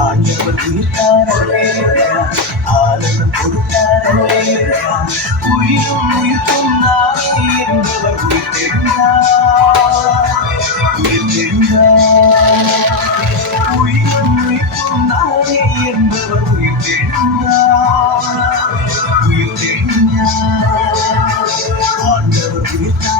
ஆண்டவர் ஆனந்தம் கொடுத்தாரே உயிரும் உயிர்க்கும் நாளே என்பவர் உயிரும் உயிர்க்கும் நாளே என்பவர் உயிர் தெழுந்தார் உயிர் தெழுந்தார் ஆண்டவர் உயிர்த்தார்.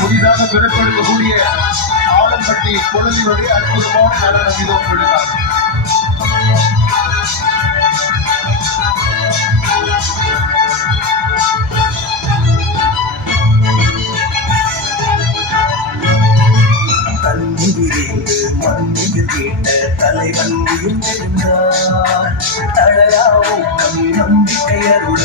புதிதாக பிறப்பெடுக்கக்கூடிய ஆலம்பட்டி குழந்தைகளுடைய அற்புதமான நடனம் இதோ கொடுத்தார் கண்முகிரிந்து மண்முகில் கேட்ட தலைவன் உயிர்த்தெழுந்தார் தளரா ஊக்கம் நம்பிக்கை அருள்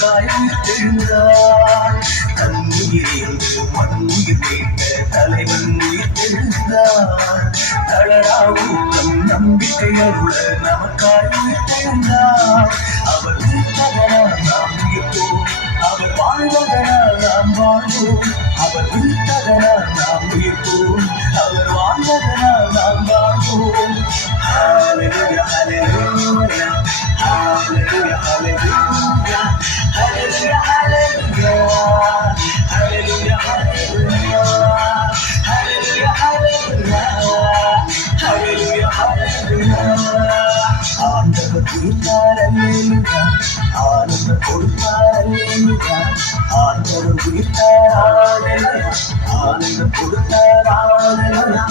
பயத்திருந்தாய் தண்ணீரிருந்து மண்ணுயிர் வைத்த தலைவன் உயிர் தெரிந்தார் தளரா ஊக்கம் நம்பிக்கை அருள நமக்காய் உயிர் தெரிந்தார் அவர் உயிர்த்ததனால் நாம் உயிர்த்தோம் அவர் வாழ்வதனால் உயிர்த்தாரல்லேயா ஆனந்த கொடுத்தாரல்லேயா ஆண்டவர் உயிர்த்தாராலையா ஆனந்த கொடுத்தாராலையா